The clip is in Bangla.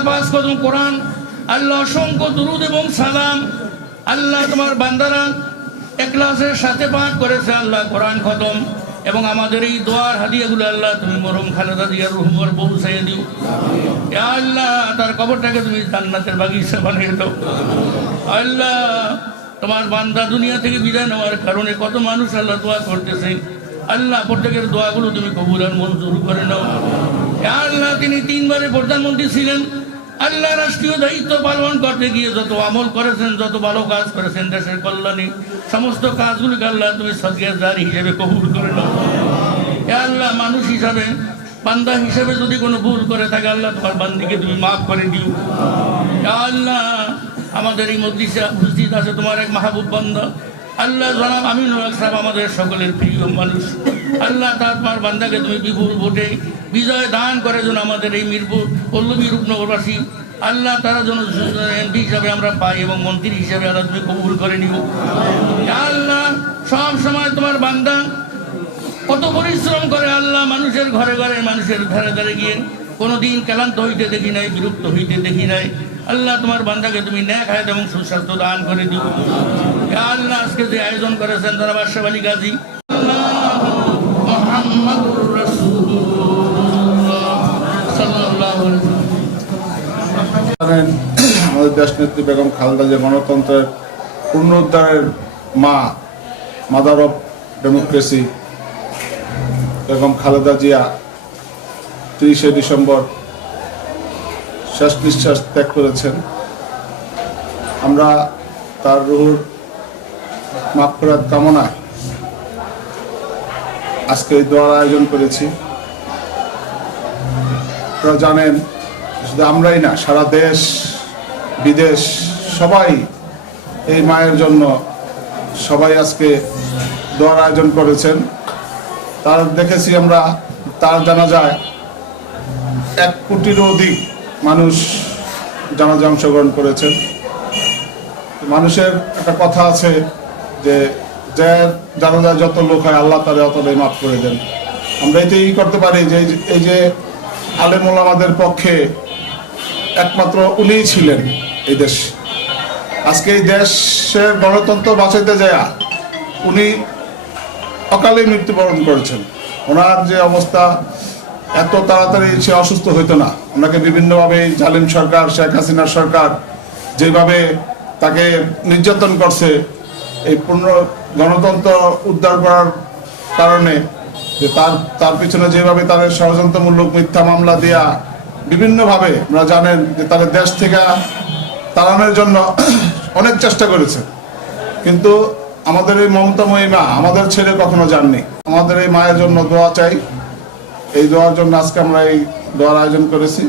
আল্লাহ পাঁচ কদম কোরআন, আল্লাহ অসংখ্য দুরূদ এবং সালাম। আল্লাহ তোমার বান্দারা ইখলাসের সাথে পাঠ করেছে আল্লাহ কোরআন খতম, এবং আমাদের এই দোয়ার হাদিয়াগুলো আল্লাহ তুমি মরহুম খালেদা জিয়ার রুহ মুবারক পৌঁছাইয়া দিও। ইয়া আল্লাহ তার কবরটাকে তুমি জান্নাতের বাগিচা বানিয়ে দাও। আল্লাহ তোমার বান্দা দুনিয়া থেকে বিদায় নেওয়ার কারণে কত মানুষ আল্লাহ দোয়া করতেছে, আল্লাহ প্রত্যেকের দোয়াগুলো তুমি কবুল আর মঞ্জুর করে নাও। ইয়া আল্লাহ তিনি 3 বারে প্রধানমন্ত্রী ছিলেন, আল্লাহ রাষ্ট্রীয় দায়িত্ব পালন করতে গিয়ে যত আমল করেছেন, যত ভালো কাজ করেছেন দেশের কল্যাণে, সমস্ত কাজগুলিকে আল্লাহ তুমি সদকা জারি হিসেবে কবুল করে নাও। হে আল্লাহ মানুষ হিসাবে, বান্দা হিসেবে যদি কোনো ভুল করে থাকে আল্লাহ তোমার বান্দিকে তুমি মাফ করে দিও। হে আল্লাহ আমাদের এই মজলিসে উপস্থিত আছে তোমার এক মাহবুব বান্দা আল্লাহ জনাব আমিনুল হক সাহেব, আমাদের সকলের প্রিয় মানুষ। আল্লাহ তার বান্দাকে তুমি বিপুল ভোটে বিজয় দান করে যেন আমাদের এই মিরপুর পল্লবী রূপনগরবাসী আল্লাহ তারা যেন এমপি হিসাবে আমরা পাই এবং মন্ত্রী হিসাবে আল্লাহ তুমি কবুল করে নিব। আল্লাহ সব সময় তোমার বান্দা কত পরিশ্রম করে আল্লাহ, মানুষের ঘরে ঘরে, মানুষের ধারে ধারে গিয়ে কোনোদিন ক্লান্ত হইতে দেখি নাই, বিরক্ত হইতে দেখি নাই। আল্লাহ তোমার বান্দাকে তুমি নেক হায়াত এবং সুস্বাস্থ্য দান করে দিও। আল্লাহ আজকে যে আয়োজন করেছেন তারা আশরাফ আলী গাজী আমাদের দেশ নেত্রী বেগম খালেদা জিয়া গণতন্ত্রের পুনরুদ্ধারের মা, mother of democracy Begum Khaleda Zia 30শে ডিসেম্বর শেষ নিঃশ্বাস ত্যাগ করেছেন। আমরা তার রুহুর মাগফিরাত কামনায় আজকে এই দোয়ার আয়োজন করেছি। আপনারা জানেন শুধু আমরাই না, সারা দেশ বিদেশ সবাই এই মায়ের জন্য সবাই আজকে দোয়ার আয়োজন করেছেন। তার দেখেছি আমরা, তার জানাজায় 1 কোটিরও অধিক মানুষ জানাজা অংশগ্রহণ করেছেন। মানুষের একটা কথা আছে যে জানাজায় যত লোক হয় আল্লাহ তারা অতটাই মাফ করে দেন। আমরা এটাই করতে পারি যে এই যে আলেম ওলামাদের পক্ষে একমাত্র উনিই ছিলেন এই দেশ। আজকে এই দেশের গণতন্ত্র বাঁচাইতে যায় উনি অকালে মৃত্যুবরণ করেছেন। ওনার যে অবস্থা, এত তাড়াতাড়ি সে অসুস্থ হইতো না। ওনাকে বিভিন্নভাবে জালিম সরকার, শেখ হাসিনার সরকার যেভাবে তাকে নির্যাতন করছে, এই পূর্ণ গণতন্ত্র উদ্ধার করার কারণে যে তার পিছনে যেভাবে তাদের ষড়যন্ত্রমূলক মিথ্যা মামলা দেয়া বিভিন্নভাবে আপনারা জানেন যে তাদের দেশ থেকে তাড়ানোর জন্য অনেক চেষ্টা করেছে। কিন্তু আমাদের এই মমতাময়ী মা আমাদের ছেড়ে কখনো যাননি। আমাদের এই মায়ের জন্য দোয়া চাই। এই দোয়ার জন্য আজকে আমরা এই দোয়ার আয়োজন করেছি।